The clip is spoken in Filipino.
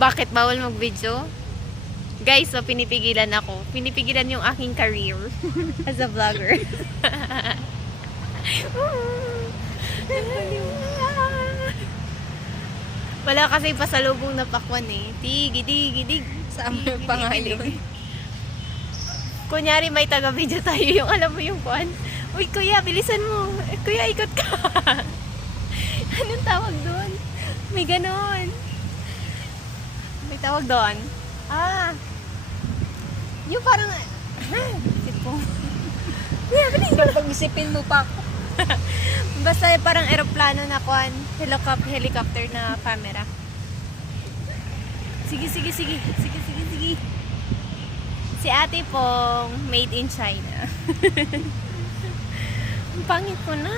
Bakit bawal mag-video? Guys, so pinipigilan ako. Pinipigilan yung aking career as a vlogger. Wala kasi pasalubong na pakwan eh. Tigi. Summer pa nga yun. Kunyari may taga-video tayo, yung alam mo yung kwan. Uy kuya, bilisan mo. Kuya, ikot ka. Anong tawag doon? May ganon. May tawag doon. Yung parang... Isip ko. Kuya, bilis. Pag-isipin mo pa ako. Basta parang eroplano na kwan. Helicopter na camera. Sige. Si ate pong made in China. Ang pangit ko na.